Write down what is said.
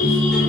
Thank mm -hmm. you.